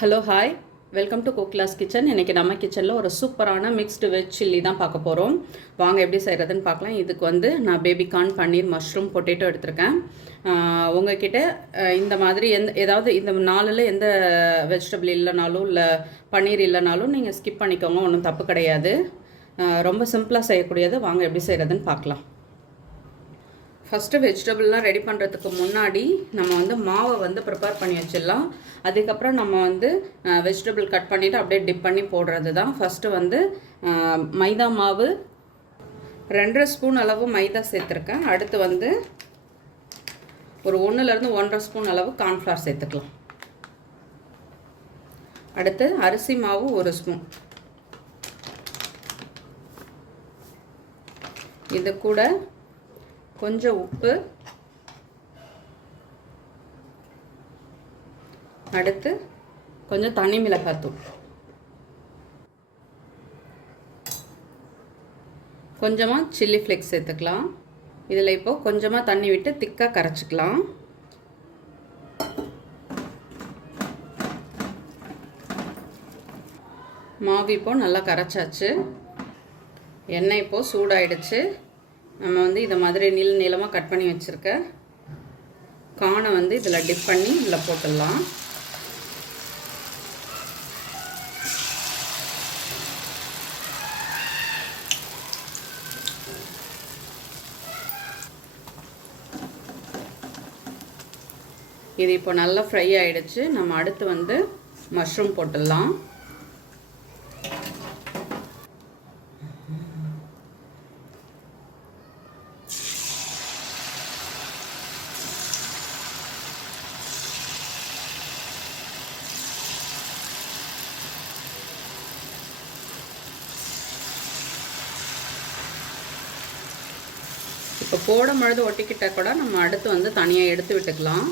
Hello hi, welcome to cook class kitchen. இன்றைக்கி நம்ம கிச்சனில் ஒரு சூப்பரான மிக்ஸ்டு வெஜ் சில்லி தான் பார்க்க போகிறோம். வாங்க எப்படி செய்கிறதுன்னு பார்க்கலாம். இதுக்கு நான் பேபிகார்ன், பன்னீர், மஷ்ரூம், பொட்டேட்டோ எடுத்திருக்கேன். உங்ககிட்ட இந்த மாதிரி ஏதாவது இந்த நாளில் எந்த வெஜிடபிள் இல்லைனாலும் இல்லை பன்னீர் இல்லைனாலும் நீங்கள் ஸ்கிப் பண்ணிக்கோங்க, ஒன்றும் தப்பு கிடையாது. ரொம்ப சிம்பிளாக செய்யக்கூடியது. வாங்க எப்படி செய்கிறதுன்னு பார்க்கலாம். ஃபஸ்ட்டு வெஜிடபிள்லாம் ரெடி பண்ணுறதுக்கு முன்னாடி நம்ம மாவை ப்ரிப்பேர் பண்ணி வச்சிடலாம். அதுக்கப்புறம் நம்ம வெஜிடபிள் கட் பண்ணிவிட்டு அப்படியே டிப் பண்ணி போடுறது தான். ஃபஸ்ட்டு மைதா மாவு 2.5 ஸ்பூன் அளவு மைதா சேர்த்துருக்கேன். அடுத்து ஒரு 1லேருந்து 1.5 ஸ்பூன் அளவு கார்ன்ஃப்ளவர் சேர்த்துக்கலாம். அடுத்து அரிசி மாவு 1 ஸ்பூன். இது கூட கொஞ்சம் உப்பு, அடுத்து கொஞ்சம் தனி மிளகாய்த்தூள், கொஞ்சமாக சில்லி ஃப்ளேக்ஸ் சேர்த்துக்கலாம். இதில் இப்போது கொஞ்சமாக தண்ணி விட்டு திக்காக கரைச்சிக்கலாம். மாவு இப்போது நல்லா கரைச்சாச்சு. எண்ணெய் இப்போது சூடாயிடுச்சு. நம்ம இதை மாதிரி நீளமாக கட் பண்ணி வச்சுருக்க கார்னை இதில் டிப் பண்ணி இதில் போட்டுடலாம். இது இப்போ நல்லா ஃப்ரை ஆகிடுச்சு. நம்ம அடுத்து மஷ்ரூம் போட்டுடலாம். இப்போ போடும் பொழுது ஒட்டிக்கிட்டால் கூட நம்ம அடுத்து தனியாக எடுத்து விட்டுக்கலாம்.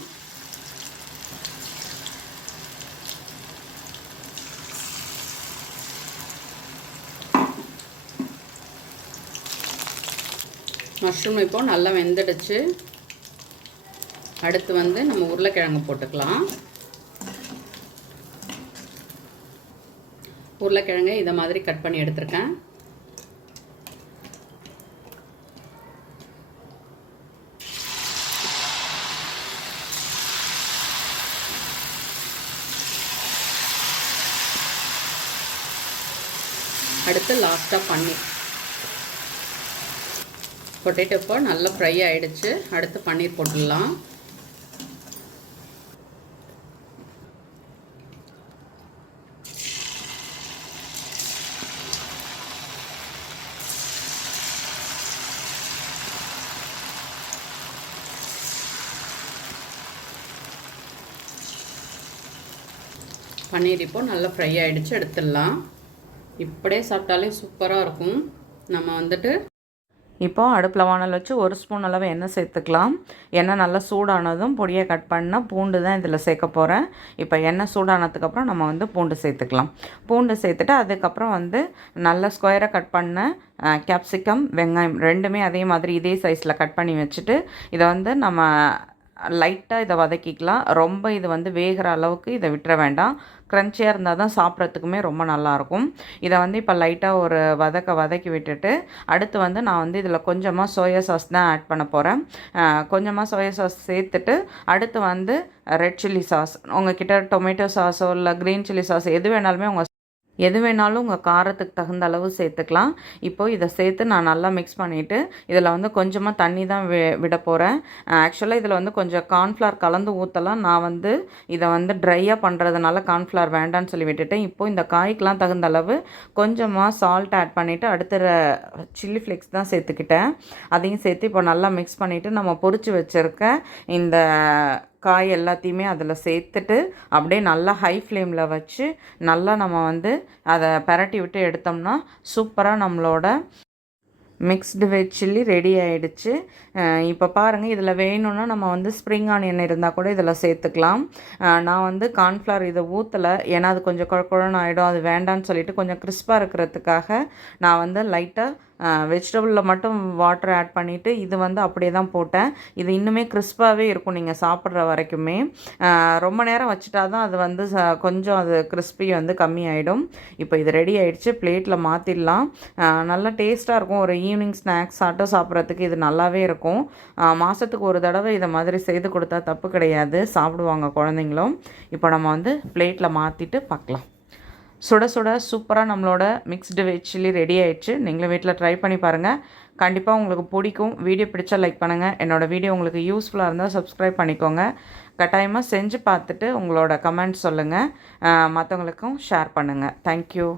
மஷ்ரூம் இப்போ நல்லா வெந்துடுச்சு. அடுத்து நம்ம உருளைக்கிழங்கு போட்டுக்கலாம். உருளைக்கிழங்கு இதை மாதிரி கட் பண்ணி எடுத்துருக்கேன். அடுத்து லாஸ்ட்டாக பன்னீர். பொட்டேட்டோ இப்போ நல்லா ஃப்ரை ஆகிடுச்சு. அடுத்து பன்னீர் போட்டுடலாம். பன்னீர் இப்போ நல்லா ஃப்ரை ஆகிடுச்சு. எடுத்துடலாம். இப்படியே சாப்பிட்டாலே சூப்பராக இருக்கும். நம்ம இப்போது அடுப்பில் வானல் வச்சு 1 ஸ்பூன் அளவு எண்ணெய் சேர்த்துக்கலாம். எண்ணெய் நல்லா சூடானதும் பொடியை கட் பண்ண பூண்டு தான் இதில் சேர்க்க போகிறேன். இப்போ எண்ணெய் சூடானதுக்கப்புறம் நம்ம பூண்டு சேர்த்துக்கலாம். பூண்டு சேர்த்துட்டு அதுக்கப்புறம் நல்ல ஸ்கொயராக கட் பண்ண கேப்சிகம், வெங்காயம் ரெண்டுமே அதே மாதிரி இதே சைஸில் கட் பண்ணி வச்சுட்டு இதை நம்ம லைட்டாக இதை வதக்கிக்கலாம். ரொம்ப இது வேகிற அளவுக்கு இதை விட்டுற வேண்டாம். க்ரன்ச்சியாக இருந்தால் தான் சாப்பிட்றதுக்குமே ரொம்ப நல்லாயிருக்கும். இதை இப்போ லைட்டாக ஒரு வதக்கி விட்டுட்டு அடுத்து நான் இதில் கொஞ்சமாக சோயா சாஸ் தான் ஆட் பண்ண போகிறேன். கொஞ்சமாக சோயா சாஸ் சேர்த்துட்டு அடுத்து ரெட் சில்லி சாஸ், உங்கள்கிட்ட டொமேட்டோ சாஸோ இல்லை க்ரீன் சில்லி சாஸ் எது வேணாலும் உங்கள் காரத்துக்கு தகுந்த அளவு சேர்த்துக்கலாம். இப்போது இதை சேர்த்து நான் நல்லா மிக்ஸ் பண்ணிவிட்டு இதில் கொஞ்சமாக தண்ணி தான் விட போகிறேன். ஆக்சுவலாக இதில் கொஞ்சம் கார்ன்ஃப்ளவர் கலந்து ஊற்றலாம். நான் இதை ட்ரையாக பண்ணுறதுனால கார்ன்ஃப்ளவர் வேண்டான்னு சொல்லி விட்டுட்டேன். இப்போது இந்த காய்க்கெலாம் தகுந்த அளவு கொஞ்சமாக சால்ட் ஆட் பண்ணிவிட்டு அடுத்த சில்லி ஃப்ளேக்ஸ் தான் சேர்த்துக்கிட்டேன். அதையும் சேர்த்து இப்போ நல்லா மிக்ஸ் பண்ணிவிட்டு நம்ம பொரிச்சு வச்சுருக்க இந்த காய் எல்லாத்தையுமே அதில் சேர்த்துட்டு அப்படியே நல்லா ஹை ஃப்ளேமில் வச்சு நல்லா நம்ம அதை பரட்டி விட்டு எடுத்தோம்னா சூப்பராக நம்மளோட மிக்ஸ்டு வெஜ் சில்லி ரெடி ஆகிடுச்சு. இப்போ பாருங்கள், இதில் வேணும்னா நம்ம ஸ்ப்ரிங் ஆனியன் இருந்தால் கூட இதில் சேர்த்துக்கலாம். நான் கார்ன்ஃப்ளவர் இதை ஊற்றலை, ஏன்னா அது கொஞ்சம் குழன்னு ஆகிடும், அது வேண்டான்னு சொல்லிவிட்டு கொஞ்சம் கிறிஸ்பாக இருக்கிறதுக்காக நான் லைட்டாக வெஜிடபிளில் மட்டும் வாட்டர் ஆட் பண்ணிவிட்டு இது வந்து அப்படியே தான் போட்டேன். இது இன்னுமே கிறிஸ்பாகவே இருக்கும் நீங்கள் சாப்பிட்ற வரைக்குமே. ரொம்ப நேரம் வச்சுட்டா தான் அது வந்து கொஞ்சம் அது கிறிஸ்பி வந்து கம்மியாயிடும். இப்போ இது ரெடி ஆயிடுச்சு. பிளேட்டில் மாற்றிடலாம். நல்லா டேஸ்ட்டாக இருக்கும். ஒரு ஈவினிங் ஸ்நாக்ஸ் ஆட்டம் சாப்பிட்றதுக்கு இது நல்லாவே இருக்கும். மாதத்துக்கு ஒரு தடவை இதை மாதிரி செய்து கொடுத்தா தப்பு கிடையாது, சாப்பிடுவாங்க குழந்தைங்களும். இப்போ நம்ம வந்து பிளேட்டில் மாற்றிட்டு பார்க்கலாம். சுட சுட சூப்பராக நம்மளோட மிக்ஸ்டு வெஜ் சில்லி ரெடி ஆயிடுச்சு. நீங்களும் வீட்டில் ட்ரை பண்ணி பாருங்கள். கண்டிப்பாக உங்களுக்கு பிடிக்கும். வீடியோ பிடிச்சா லைக் பண்ணுங்கள். என்னோடய வீடியோ உங்களுக்கு யூஸ்ஃபுல்லாக இருந்தால் சப்ஸ்கிரைப் பண்ணிக்கோங்க. கட்டாயமாக செஞ்சு பார்த்துட்டு உங்களோட கமெண்ட்ஸ் சொல்லுங்கள். மற்றவங்களுக்கும் ஷேர் பண்ணுங்கள். தேங்க்யூ.